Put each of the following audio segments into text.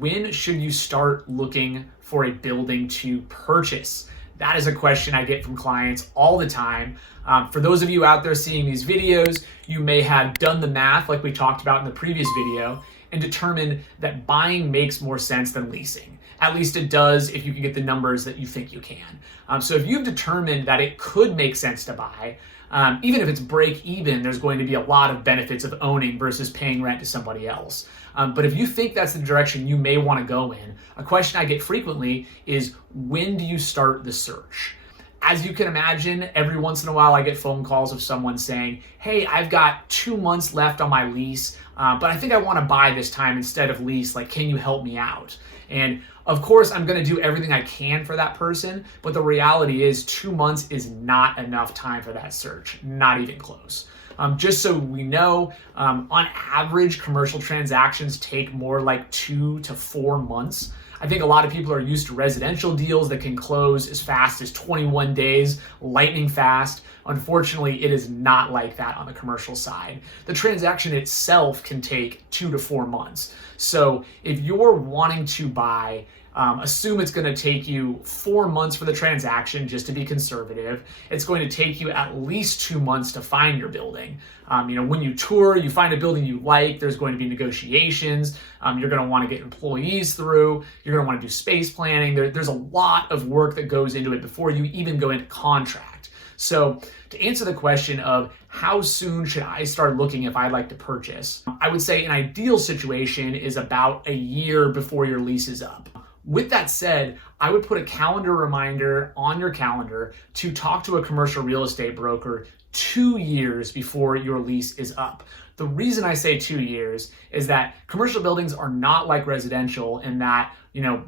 when should you start looking for a building to purchase? That is a question I get from clients all the time. For those of you out there seeing these videos, you may have done the math like we talked about in the previous video and determined that buying makes more sense than leasing. At least it does if you can get the numbers that you think you can. So if you've determined that it could make sense to buy, even if it's break even, there's going to be a lot of benefits of owning versus paying rent to somebody else. But if you think that's the direction you may want to go in, a question I get frequently is, when do you start the search? As you can imagine, every once in a while I get phone calls of someone saying, hey, I've got 2 months left on my lease, but I think I want to buy this time instead of lease. Like, can you help me out? And of course, I'm going to do everything I can for that person, but the reality is 2 months is not enough time for that search, not even close. Just so we know, on average, commercial transactions take more like 2 to 4 months. I think a lot of people are used to residential deals that can close as fast as 21 days, lightning fast. Unfortunately, it is not like that on the commercial side. The transaction itself can take 2 to 4 months. So if you're wanting to buy, assume it's going to take you 4 months for the transaction, just to be conservative. It's going to take you at least 2 months to find your building. When you tour, you find a building you like, there's going to be negotiations. You're going to want to get employees through. You're going to want to do space planning. There's a lot of work that goes into it before you even go into contract. So to answer the question of how soon should I start looking if I'd like to purchase, I would say an ideal situation is about a year before your lease is up. With that said, I would put a calendar reminder on your calendar to talk to a commercial real estate broker 2 years before your lease is up. The reason I say 2 years is that commercial buildings are not like residential in that,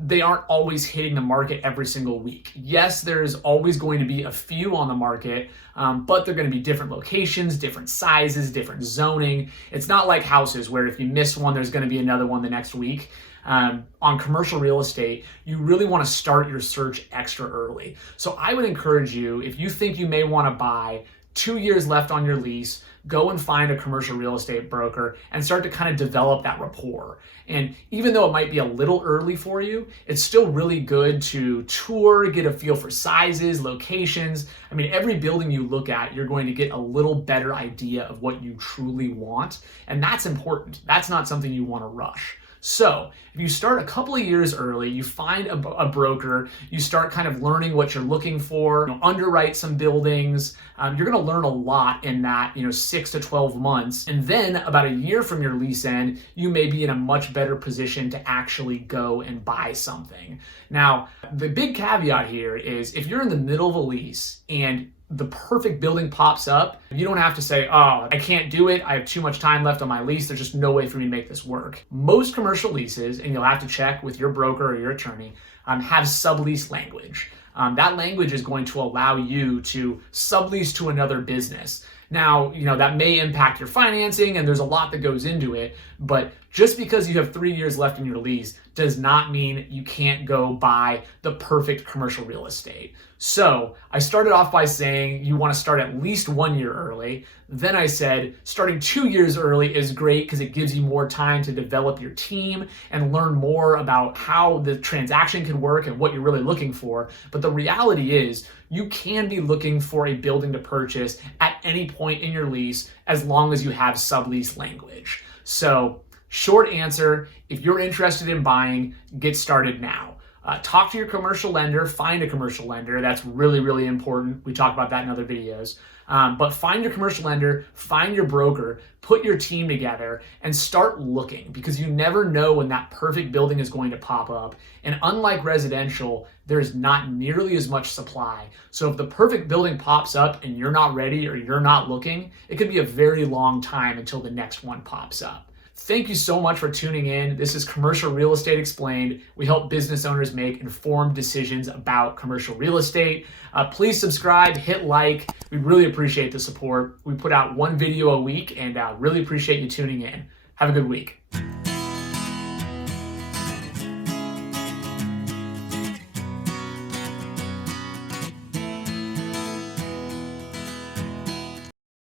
they aren't always hitting the market every single week. Yes, there's always going to be a few on the market, but they're going to be different locations, different sizes, different zoning. It's not like houses where if you miss one, there's going to be another one the next week. On commercial real estate, you really want to start your search extra early. So I would encourage you, if you think you may want to buy, 2 years left on your lease, go and find a commercial real estate broker and start to kind of develop that rapport. And even though it might be a little early for you, it's still really good to tour, get a feel for sizes, locations. Every building you look at, you're going to get a little better idea of what you truly want. And that's important. That's not something you want to rush. So if you start a couple of years early, you find a broker, you start kind of learning what you're looking for, underwrite some buildings. You're going to learn a lot in that 6 to 12 months. And then about a year from your lease end, you may be in a much better position to actually go and buy something. Now, the big caveat here is if you're in the middle of a lease and the perfect building pops up, you don't have to say, oh, I can't do it. I have too much time left on my lease. There's just no way for me to make this work. Most commercial leases, and you'll have to check with your broker or your attorney, have sublease language. That language is going to allow you to sublease to another business. Now, that may impact your financing and there's a lot that goes into it, but just because you have 3 years left in your lease does not mean you can't go buy the perfect commercial real estate. So I started off by saying you want to start at least 1 year early. Then I said starting 2 years early is great because it gives you more time to develop your team and learn more about how the transaction can work and what you're really looking for. But the reality is you can be looking for a building to purchase at any point in your lease as long as you have sublease language. So short answer, if you're interested in buying, get started now. Talk to your commercial lender, find a commercial lender. That's really, really important. We talk about that in other videos. But find your commercial lender, find your broker, put your team together and start looking because you never know when that perfect building is going to pop up. And unlike residential, there's not nearly as much supply. So if the perfect building pops up and you're not ready or you're not looking, it could be a very long time until the next one pops up. Thank you so much for tuning in. This is Commercial Real Estate Explained. We help business owners make informed decisions about commercial real estate. Please subscribe, hit like. We really appreciate the support. We put out 1 video a week and really appreciate you tuning in. Have a good week.